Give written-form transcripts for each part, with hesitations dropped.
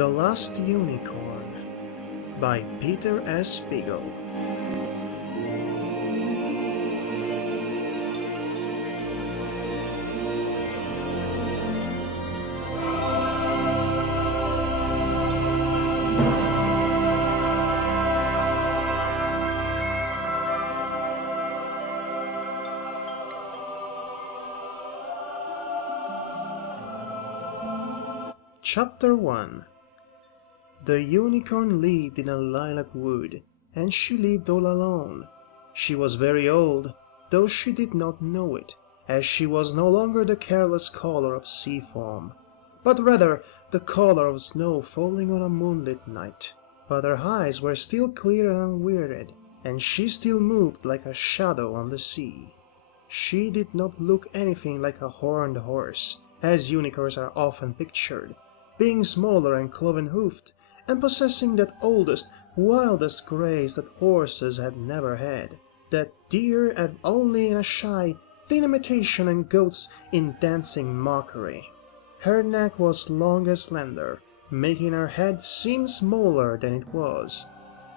The Last Unicorn by Peter S. Beagle. Chapter 1. The unicorn lived in a lilac wood, and she lived all alone. She was very old, though she did not know it, as she was no longer the careless color of sea foam, but rather the color of snow falling on a moonlit night. But her eyes were still clear and unwearied, and she still moved like a shadow on the sea. She did not look anything like a horned horse, as unicorns are often pictured, being smaller and cloven-hoofed, and possessing that oldest, wildest grace that horses had never had, that deer had only in a shy, thin imitation and goats in dancing mockery. Her neck was long and slender, making her head seem smaller than it was,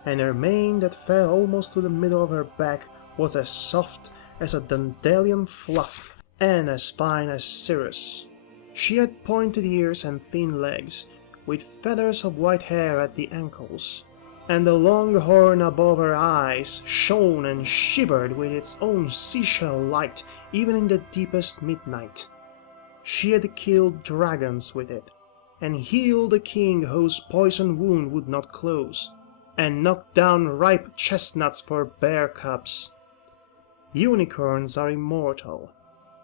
and her mane that fell almost to the middle of her back was as soft as a dandelion fluff, and as fine as cirrus. She had pointed ears and thin legs, with feathers of white hair at the ankles, and the long horn above her eyes shone and shivered with its own seashell light even in the deepest midnight. She had killed dragons with it, and healed a king whose poison wound would not close, and knocked down ripe chestnuts for bear cubs. Unicorns are immortal.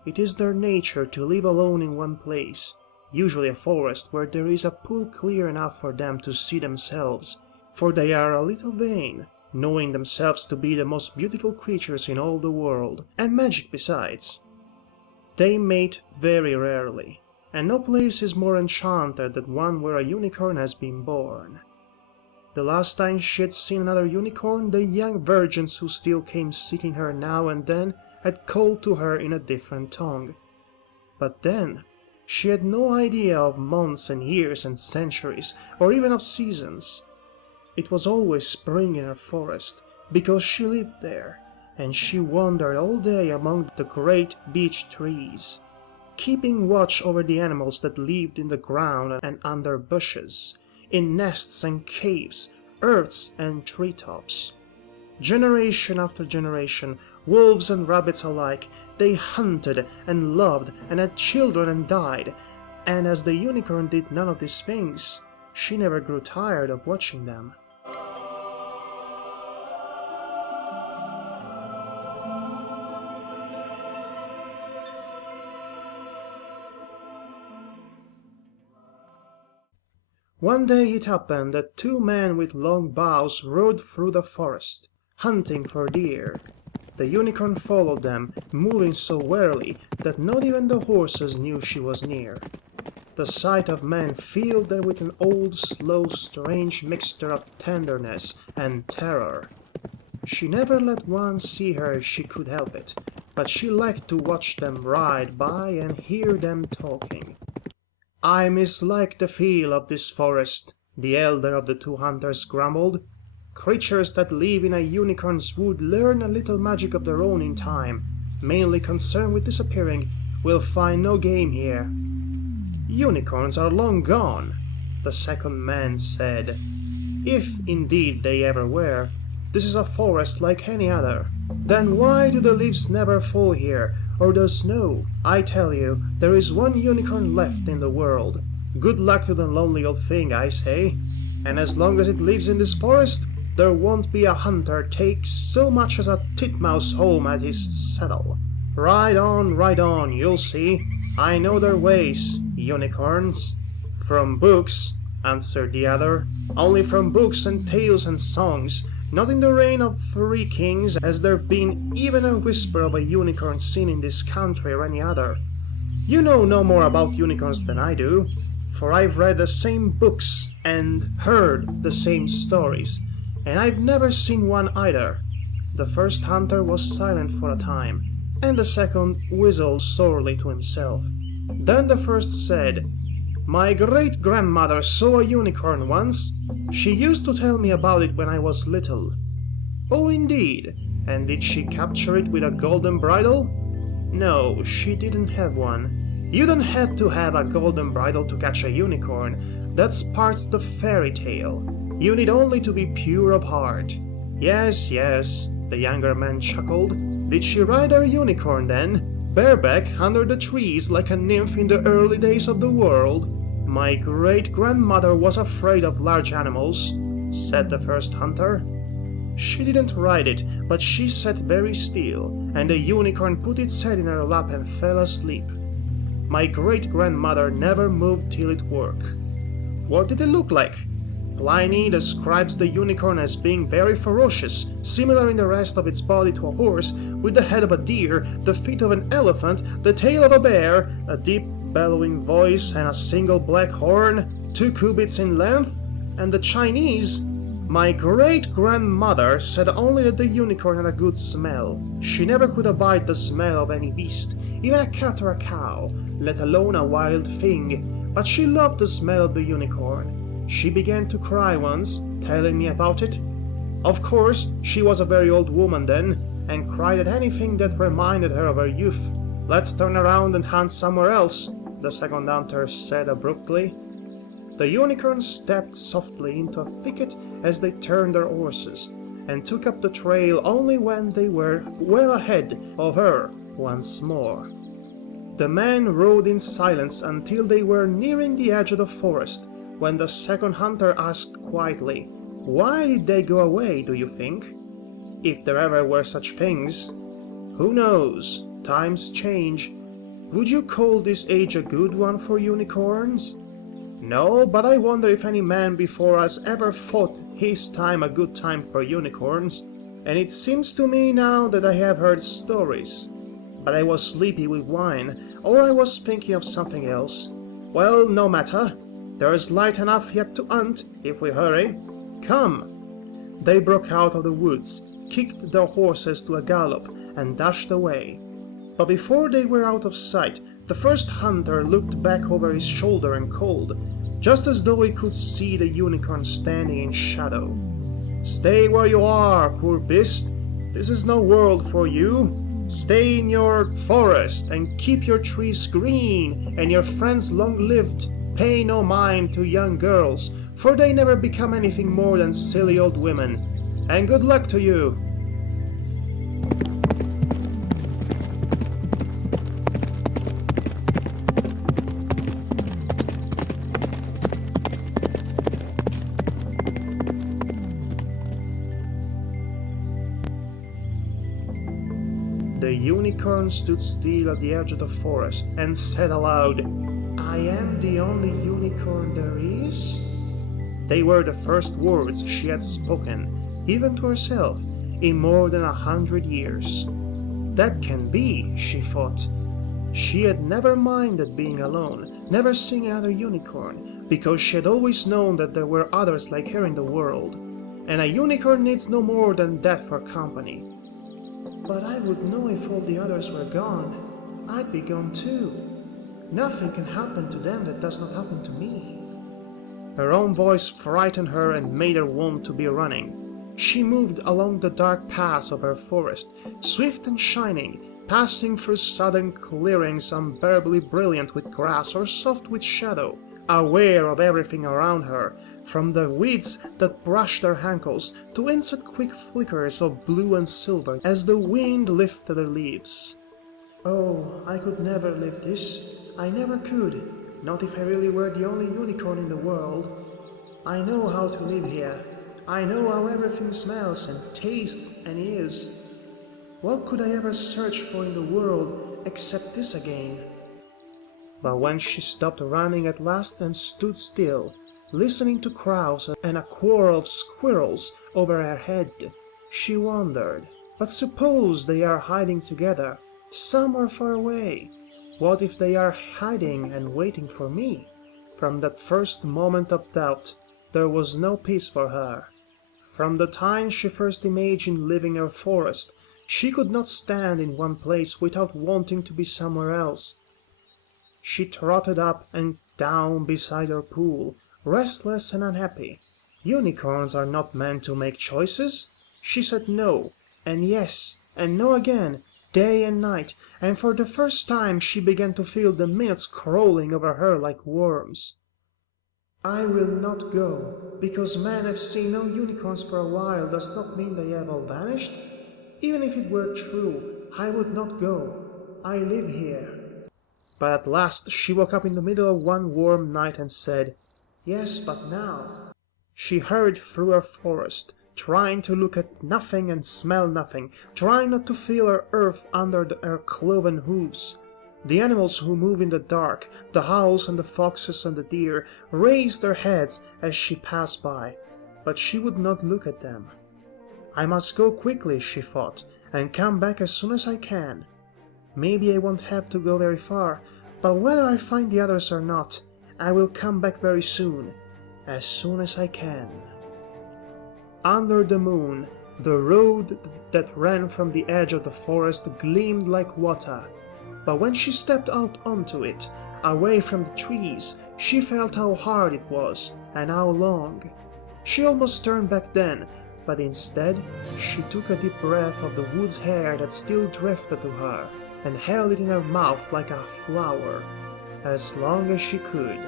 It is their nature to live alone in one place, usually a forest where there is a pool clear enough for them to see themselves, for they are a little vain, knowing themselves to be the most beautiful creatures in all the world, and magic besides. They mate very rarely, and no place is more enchanted than one where a unicorn has been born. The last time she had seen another unicorn, the young virgins who still came seeking her now and then had called to her in a different tongue. But then she had no idea of months and years and centuries, or even of seasons. It was always spring in her forest, because she lived there, and she wandered all day among the great beech trees, keeping watch over the animals that lived in the ground and under bushes, in nests and caves, earths and treetops. Generation after generation, wolves and rabbits alike, they hunted and loved and had children and died, and as the unicorn did none of these things, she never grew tired of watching them. One day it happened that two men with long bows rode through the forest, hunting for deer. The unicorn followed them, moving so warily that not even the horses knew she was near. The sight of men filled them with an old, slow, strange mixture of tenderness and terror. She never let one see her if she could help it, but she liked to watch them ride by and hear them talking. "I mislike the feel of this forest," the elder of the two hunters grumbled. "Creatures that live in a unicorn's wood learn a little magic of their own in time, mainly concerned with disappearing, will find no game here." "Unicorns are long gone," the second man said. "If, indeed, they ever were. This is a forest like any other. Then why do the leaves never fall here, or the snow? I tell you, there is one unicorn left in the world. Good luck to the lonely old thing, I say. And as long as it lives in this forest, there won't be a hunter takes so much as a titmouse home at his saddle. Ride on, you'll see. I know their ways, unicorns." "From books," answered the other. "Only from books and tales and songs. Not in the reign of 3 kings has there been even a whisper of a unicorn seen in this country or any other. You know no more about unicorns than I do, for I've read the same books and heard the same stories, and I've never seen one either." The first hunter was silent for a time, and the second whistled sorely to himself. Then the first said, My great-grandmother saw a unicorn once. She used to tell me about it when I was little." "Oh, indeed? And did she capture it with a golden bridle?" "No, she didn't have one. You don't have to have a golden bridle to catch a unicorn. That's part the fairy tale. You need only to be pure of heart." "Yes, yes," the younger man chuckled. "Did she ride her unicorn then, bareback under the trees like a nymph in the early days of the world?" "My great-grandmother was afraid of large animals," said the first hunter. "She didn't ride it, but she sat very still, and the unicorn put its head in her lap and fell asleep. My great-grandmother never moved till it worked." "What did it look like?" "Pliny describes the unicorn as being very ferocious, similar in the rest of its body to a horse, with the head of a deer, the feet of an elephant, the tail of a bear, a deep bellowing voice, and a single black horn, 2 cubits in length, and the Chinese—" "My great-grandmother said only that the unicorn had a good smell. She never could abide the smell of any beast, even a cat or a cow, let alone a wild thing, but she loved the smell of the unicorn. She began to cry once, telling me about it. Of course, she was a very old woman then, and cried at anything that reminded her of her youth. Let's turn around and hunt somewhere else," the second hunter said abruptly. The unicorn stepped softly into a thicket as they turned their horses, and took up the trail only when they were well ahead of her once more. The man rode in silence until they were nearing the edge of the forest, when the second hunter asked quietly, "Why did they go away, do you think? If there ever were such things. Who knows? Times change. Would you call this age a good one for unicorns?" "No, but I wonder if any man before us ever thought his time a good time for unicorns, and it seems to me now that I have heard stories. But I was sleepy with wine, or I was thinking of something else. Well, no matter. There's light enough yet to hunt, if we hurry. Come!" They broke out of the woods, kicked their horses to a gallop, and dashed away. But before they were out of sight, the first hunter looked back over his shoulder and called, just as though he could see the unicorn standing in shadow, "Stay where you are, poor beast. This is no world for you. Stay in your forest and keep your trees green and your friends long-lived. Pay no mind to young girls, for they never become anything more than silly old women. And good luck to you." The unicorn stood still at the edge of the forest and said aloud, "I am the only unicorn there is?" They were the first words she had spoken, even to herself, in more than 100 years. That can be, she thought. She had never minded being alone, never seeing another unicorn, because she had always known that there were others like her in the world, and a unicorn needs no more than that for company. "But I would know if all the others were gone. I'd be gone too. Nothing can happen to them that does not happen to me." Her own voice frightened her and made her want to be running. She moved along the dark paths of her forest, swift and shining, passing through sudden clearings unbearably brilliant with grass or soft with shadow, aware of everything around her, from the weeds that brushed her ankles to instant quick flickers of blue and silver as the wind lifted the leaves. "Oh, I could never live this. I never could, not if I really were the only unicorn in the world. I know how to live here. I know how everything smells and tastes and is. What could I ever search for in the world except this again?" But when she stopped running at last and stood still, listening to crows and a quarrel of squirrels over her head, she wondered, "But suppose they are hiding together, somewhere far away? What if they are hiding and waiting for me?" From that first moment of doubt, there was no peace for her. From the time she first imagined living in a forest, she could not stand in one place without wanting to be somewhere else. She trotted up and down beside her pool, restless and unhappy. Unicorns are not meant to make choices. She said no, and yes, and no again, day and night, and for the first time she began to feel the minutes crawling over her like worms. I will not go, because men have seen no unicorns for a while does not mean they have all vanished. Even if it were true, I would not go. I live here. But at last she woke up in the middle of one warm night and said, "Yes, but now." She hurried through her forest, trying to look at nothing and smell nothing, trying not to feel her earth under her cloven hoofs. The animals who move in the dark, the owls and the foxes and the deer, raised their heads as she passed by, but she would not look at them. I must go quickly, she thought, and come back as soon as I can. Maybe I won't have to go very far, but whether I find the others or not, I will come back very soon as I can. Under the moon, the road that ran from the edge of the forest gleamed like water. But when she stepped out onto it, away from the trees, she felt how hard it was, and how long. She almost turned back then, but instead she took a deep breath of the wood's air that still drifted to her, and held it in her mouth like a flower, as long as she could.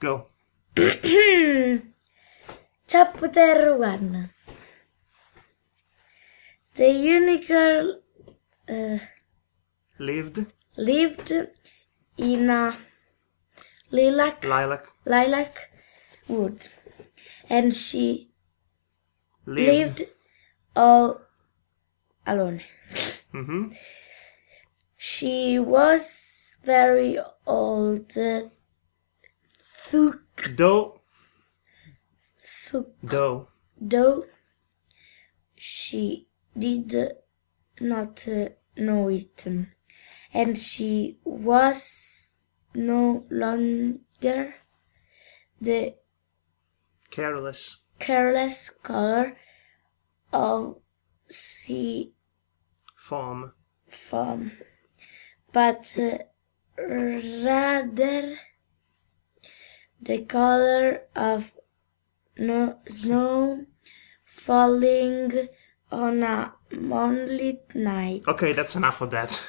Go. Chapter 1. The unicorn Lived. lived in a lilac wood, and she lived all alone. Mm-hmm. She was very old. Though she did not know it, and she was no longer the careless color of sea foam, but rather the color of snow falling on a moonlit night. Okay, that's enough of that.